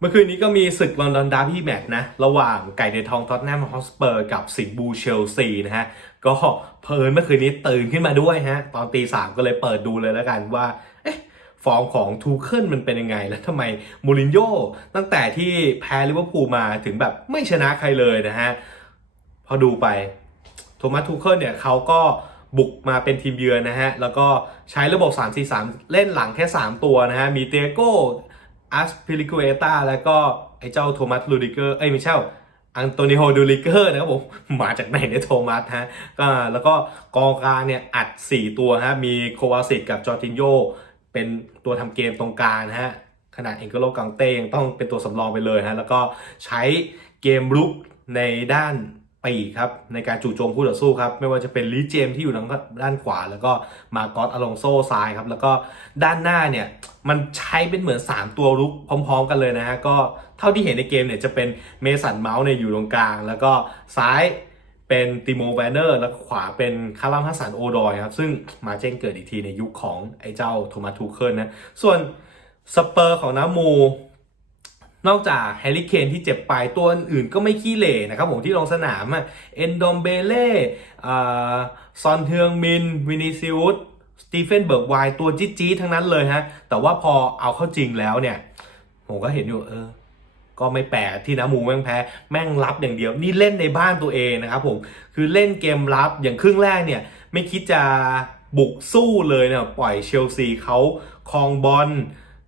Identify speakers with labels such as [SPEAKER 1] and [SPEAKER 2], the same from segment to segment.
[SPEAKER 1] เมื่อคืนนี้ก็มีศึกลอนดอนดาร์บี้แมตช์นะ ระหว่างไก่เดทองท็อตแนมฮอสเปอร์กับสิงบูเชลซีนะฮะ ก็เพลินเมื่อคืนนี้ตื่นขึ้นมาด้วยฮะ ตอนตีสามก็เลยเปิดดูเลยแล้วกันว่า เอ๊ะฟอร์มของทูเคิลมันเป็นยังไง แล้วทำไมมูรินโญ่ตั้งแต่ที่แพ้ลิเวอร์พูลมาถึงแบบไม่ชนะใครเลยนะฮะ พอดูไปโทมัสทูเคิลเนี่ยเขาก็บุกมาเป็นทีมเยือนนะฮะ แล้วก็ใช้ระบบ 3-4-3 เล่นหลังแค่ 3 ตัวนะฮะ มีเตียโก อัสพิลิกูเอตาแล้วก็ไอ้เจ้าโทมัสลูดิเกอร์ เอ้ยไม่ใช่อันโตนิโฮดูลิเกอร์นะครับผม มาจากไหนเนี่ยโทมัสฮะก็แล้วก็กองกลางเนี่ยอัด 4 ตัวฮะ มีโควาสิตกับจอร์จินโยเป็นตัวทำเกมตรงกลางนะฮะ ขนาดเอ็นโกโลกังเต้ยังต้องเป็นตัวสำรองไปเลยฮะ แล้วก็ใช้เกมรุกในด้าน ปีครับในการจู่โจมคู่ต่อสู้ครับไม่ว่าจะเป็นลีเจมที่อยู่ทางด้านขวา แล้วก็มาร์กอสอลองโซซ้ายครับแล้วก็ด้านหน้าเนี่ยมันใช้เป็นเหมือน 3 ตัวรุกพร้อม ๆ กันเลยนะฮะก็เท่าที่เห็นในเกมเนี่ยจะเป็นเมสันเมาส์เนี่ยอยู่ตรงกลาง แล้วก็ซ้ายเป็นติโมแวนเนอร์แล้วก็ขวาเป็นคาร์ลัมฮัสันโอดอยครับซึ่งมาเจ้งเกิดอีกทีในยุคของไอ้เจ้าโทมัสทูเคิลนะส่วนสเปอร์ของน้ามู นอกจากแฮร์รี่เคนที่เจ็บไปตัวอื่นๆก็ไม่ขี้เหร่นะครับผมที่ลงสนามเอนดอมเบเล่ซอนเทืองมิน วินิซิอุสสตีเฟนเบิร์กไวตัวจี๊ดๆทั้งนั้นเลยฮะ แต่ว่าพอเอาเข้าจริงแล้วเนี่ย ผมก็เห็นอยู่เออ ก็ไม่แปลกที่น้ำมูแม่งแพ้แม่งรับอย่างเดียว นี่เล่นในบ้านตัวเองนะครับผมคือเล่นเกมรับอย่างครึ่งแรกเนี่ย ไม่คิดจะบุกสู้เลยเนี่ยปล่อยเชลซีเขาครองบอล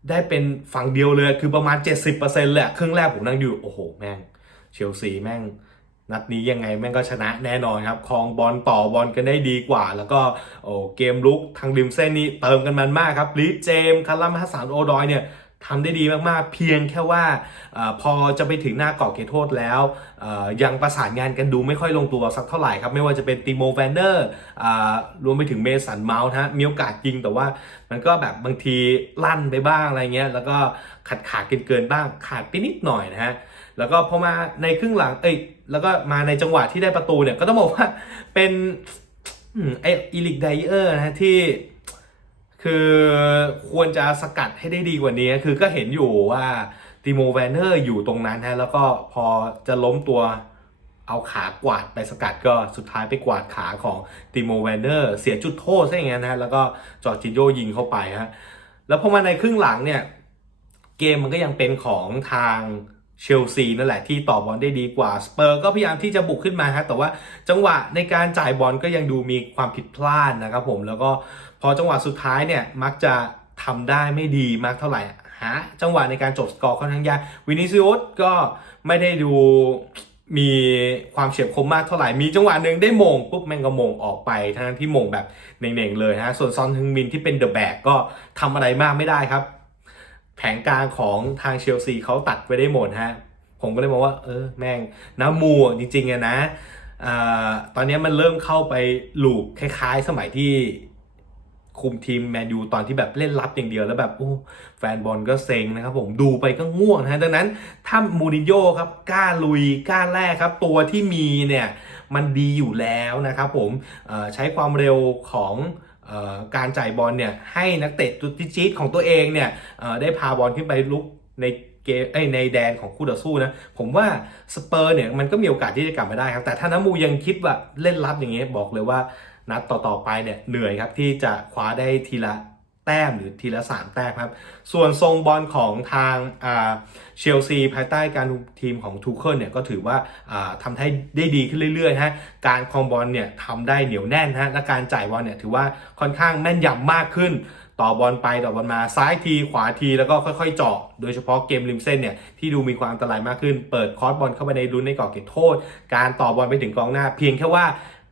[SPEAKER 1] ได้เป็นฝั่งเดียวเลยคือประมาณ 70%เลยอะครึ่งแรกผมนั่งอยู่โอ้โหแม่งเชลซีแม่งนัดนี้ยังไงแม่งก็ชนะแน่นอนครับคลองบอลต่อบอลกันได้ดีกว่า แล้วก็โอ้เกมลุกทางริมเส้นนี้เติมกันมันมากครับลีดเจมคาร์ลัมฮัสสานโอดอยเนี่ย ทำได้ดีมากๆ เพียงแค่ว่าอพอจะไปถึงหน้ากรอบเขตโทษแล้วยังประสานงานกันดูไม่ค่อยลงตัวสักเท่าไหร่ครับ ไม่ว่าจะเป็นติโมแวนเนอร์รวมไปถึงเมสันเมาส์ฮะมีโอกาสยิงแต่ว่ามันก็แบบบางทีลั่นไปบ้างอะไรเงี้ย แล้วก็ขาดขาดเกินเกินๆบ้างขาดไปนิดหน่อยนะฮะแล้วก็พอมาในครึ่งหลังเอ้ยแล้วก็มาในจังหวะที่ได้ประตูเนี่ยก็ต้องบอกว่าเป็นไออีลิกไดเออร์นะที่ คือควรจะสกัดให้ได้ดีกว่านี้ คือก็เห็นอยู่ว่าติโมแวนเนอร์อยู่ตรงนั้นฮะแล้วก็พอจะล้มตัวเอาขากวาดไปสกัดก็สุดท้ายไปกวาดขาของติโมแวนเนอร์เสียจุดโทษซะอย่างนั้นนะแล้วก็จอร์จินโยยิงเข้าไปฮะแล้วพอมาในครึ่งหลังเนี่ย เกมมันก็ยังเป็นของทาง เชลซีนั่นแหละที่ต่อบอลได้ดีกว่าสเปอร์ก็พยายามที่จะบุกขึ้นมาฮะแต่ว่าจังหวะในการจ่ายบอลก็ยังดูมีความผิดพลาดนะครับผมแล้วก็พอจังหวะสุดท้ายเนี่ยมักจะทำได้ไม่ดีมากเท่าไหร่หาจังหวะในการจบสกอร์ค่อนข้างยากวินิซิอุสก็ไม่ได้ดูมีความเฉียบคมมากเท่าไหร่ มีจังหวะหนึ่งได้มงปุ๊บแม่งก็มงออกไป ทั้งที่มงแบบเน่งๆเลยฮะ ส่วนซอนฮึงมินที่เป็นเดอะแบกก็ทำอะไรมากไม่ได้ครับ แผงกลางของทางเชลซีเขาตัดไว้ได้หมดฮะ ผมก็เลยมองว่า เออ แม่งน้ำมูจริงๆอะนะอตอนนี้มันเริ่มเข้าไปหลูกคล้ายๆ สมัยที่คุมทีมแมนยูตอนที่แบบเล่นรับอย่างเดียวแล้วแบบโอ้แฟนบอลก็เซ็งนะครับผมดูไปก็ง่วงนะฮะดังนั้นถ้ามูรินโญ่ครับกล้าลุยกล้าแรกครับ ตัวที่มีเนี่ย มันดีอยู่แล้วนะครับผมใช้ความเร็วของ การจ่ายบอลเนี่ยให้นักเตะตุดจี๊ดของตัวเองเนี่ยได้พาบอลขึ้นไปลุกในเกมในแดนของคู่ต่อสู้นะ ผมว่าสเปอร์เนี่ยมันก็มีโอกาสที่จะกลับมาได้ครับแต่ถ้าน้ำมูยังคิดว่าเล่นรับอย่างเงี้ยบอกเลยว่านัดต่อๆไปเนี่ยเหนื่อยครับที่จะคว้าได้ทีละ แต้มหรือทีละ 3 แต้มครับ ส่วนทรงบอลของทางเชลซีภายใต้การทีมของทูเคิลเนี่ยก็ถือว่าาทำให้ได้ดีขึ้นเรื่อยๆฮะการคองบอลเนี่ยทำได้เหนียวแน่นฮะและการจ่ายบอลเนี่ยถือว่าค่อนข้างแม่นยำมากขึ้น ต่อบอลไปต่อบอลมาซ้ายทีขวาทีแล้วก็ค่อยๆเจาะ โดยเฉพาะเกมริมเส้นเนี่ยที่ดูมีความอันตรายมากขึ้น เปิดคอร์สบอลเข้าไปในลุ้นในกรอบเขตโทษ การต่อบอลไปถึงกองหน้า เพียงแค่ว่า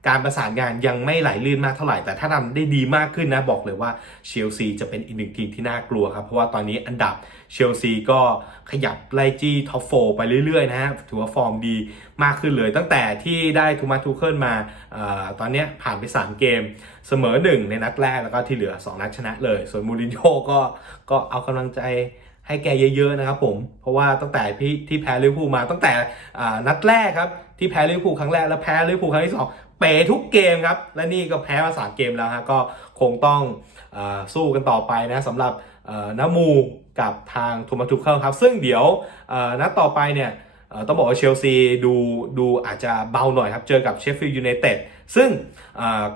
[SPEAKER 1] การประสานงานยังไม่ไหลลื่นมากเท่าไหร่ แต่ถ้าทำได้ดีมากขึ้นนะ บอกเลยว่าเชลซีจะเป็นอีกหนึ่งทีมที่น่ากลัวครับ เพราะว่าตอนนี้อันดับเชลซีก็ขยับไล่จี้ท็อปโฟไปเรื่อยๆนะฮะถือว่าฟอร์มดีมากขึ้นเลย ตั้งแต่ที่ได้ทูมาทูเคิลมาออตอนนี้ผ่านไป 3 เกม เสมอ 1 ในนัดแรกแล้วก็ที่เหลือ 2 นัดชนะเลย ส่วนมูรินโญ่ก็ก็เอากำลังใจ ให้แกเยอะๆนะครับผม เพราะว่าตั้งแต่พี่ที่แพ้ลิเวอร์พูลมาตั้งแต่นัดแรกครับที่แพ้ลิเวอร์พูลครั้งแรกแล้วแพ้ลิเวอร์พูลครั้งที่สองเป๋ทุกเกมครับ และนี่ก็แพ้มาสามเกมแล้วฮะก็คงต้องอสู้กันต่อไปนะสำหรับเอ่อนามูกับทางโทมัสทูเคิลครับ ซึ่งเดี๋ยวนัดต่อไปเนี่ย ต้องบอกว่าเชลซีดูดูอาจจะเบาหน่อยครับ เจอกับเชฟฟิลด์ยูไนเต็ดซึ่ง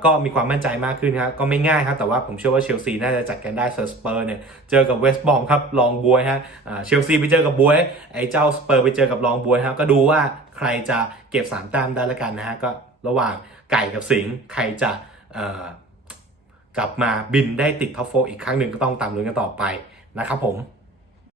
[SPEAKER 1] ก็มีความมั่นใจมากขึ้นครับก็ไม่ง่ายครับ แต่ว่าผมเชื่อว่าเชลซีน่าจะจัดกันได้เซอร์สเปอร์เนี่ยเจอกับเวสต์บอมครับลองบวยฮะเชลซีไปเจอกับบวยไอ้เจ้าสเปอร์ไปเจอกับลองบวยครับก็ดูว่าใครจะเก็บสามแต้มได้แล้วกันนะฮะก็ระหว่างไก่กับสิงห์ใครจะกลับมาบินได้ติดท็อปโฟอีกครั้งหนึ่งก็ต้องตามลุ้นกันต่อไปนะครับผม